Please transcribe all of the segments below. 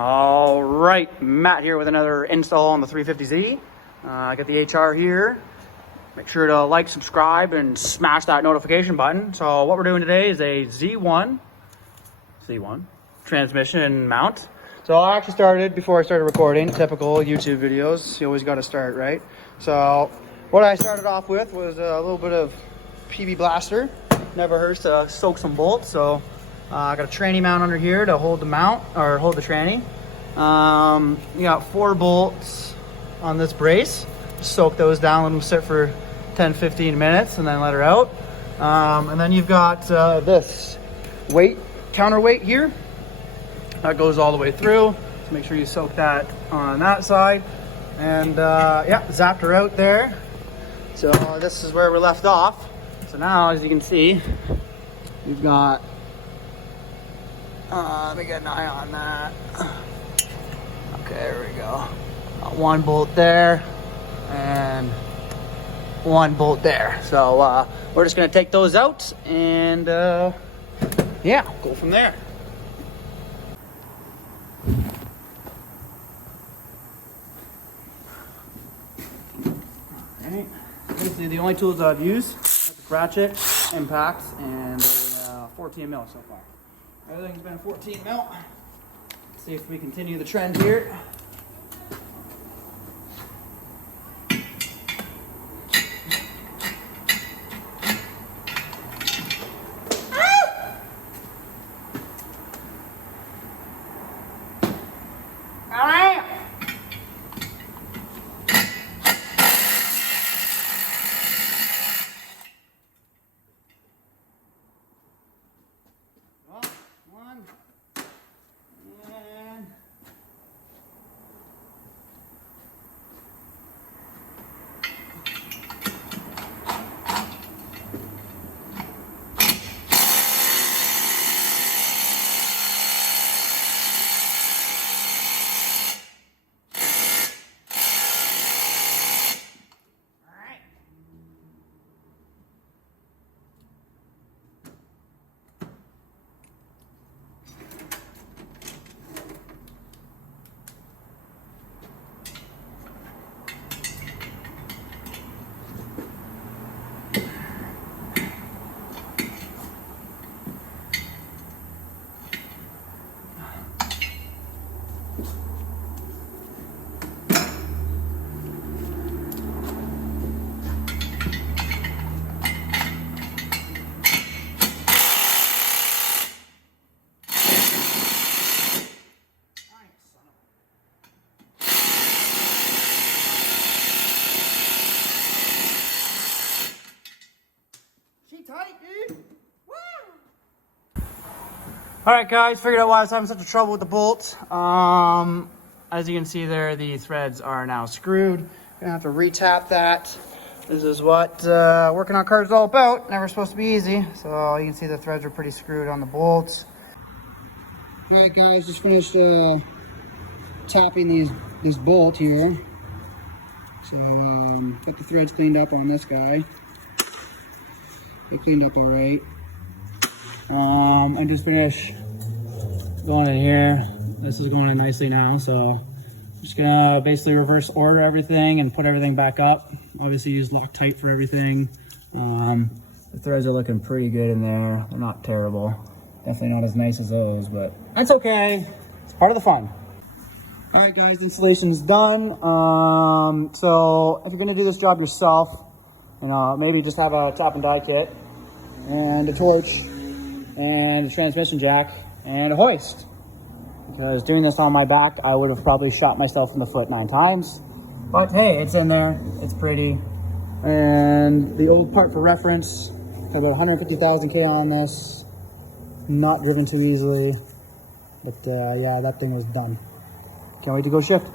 All right, Matt here with another install on the 350Z. I got the HR here. Make sure to like, subscribe, and smash that notification button. So what we're doing today is a Z1 transmission mount. So I actually started, before I started recording, typical YouTube videos. You always got to start, right? So what I started off with was a little bit of PB Blaster. Never hurts to soak some bolts. So I got a tranny mount under here to hold the mount, or hold the tranny. You got 4 bolts on this brace. Soak those down, let them sit for 10-15 minutes, and then let her out. And then you've got this counterweight here that goes all the way through. So make sure you soak that on that side. And yeah, zapped her out there. So this is where we're left off. So now, as you can see, we've got let me get an eye on that. Okay, there we go. Got 1 bolt there and 1 bolt there. So we're just gonna take those out and yeah, go from there. Alright, basically the only tools I've used are the ratchet, impacts, and a 14 mil so far. Everything's been 14 mil. Let's see if we continue the trend here. Tight, dude. Woo! All right, guys, figured out why I was having such a trouble with the bolts. As you can see there, the threads are now screwed. Gonna have to re-tap that. This is what working on cars is all about. Never supposed to be easy. So you can see the threads are pretty screwed on the bolts. All right, guys, just finished tapping this bolt here. So got the threads cleaned up on this guy. They cleaned up all right. I just finished going in here. This is going in nicely now, so I'm just gonna basically reverse order everything and put everything back up. Obviously use Loctite for everything. The threads are looking pretty good in there. They're not terrible. Definitely not as nice as those, but that's okay. It's part of the fun. All right, guys, installation's done. So if you're gonna do this job yourself, maybe just have a tap and die kit and a torch and a transmission jack and a hoist. Because doing this on my back, I would have probably shot myself in the foot 9 times. But hey, it's in there, it's pretty. And the old part for reference, had about 150,000 K on this. Not driven too easily. But yeah, that thing was done. Can't wait to go shift.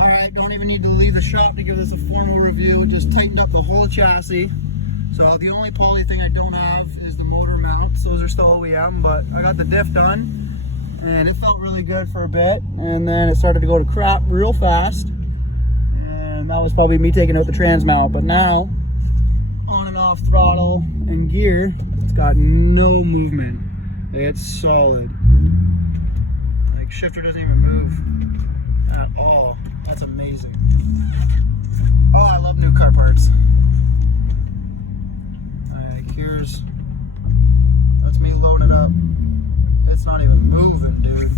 All right, don't even need to leave the shop to give this a formal review. Just tightened up the whole chassis. So the only poly thing I don't have is the motor mounts. Those are still OEM, but I got the diff done and it felt really good for a bit. And then it started to go to crap real fast. And that was probably me taking out the trans mount. But now, on and off throttle and gear, it's got no movement. Like, it's solid. Like, shifter doesn't even move at all. That's amazing. Oh, I love new car parts. Alright, that's me loading it up. It's not even moving, dude.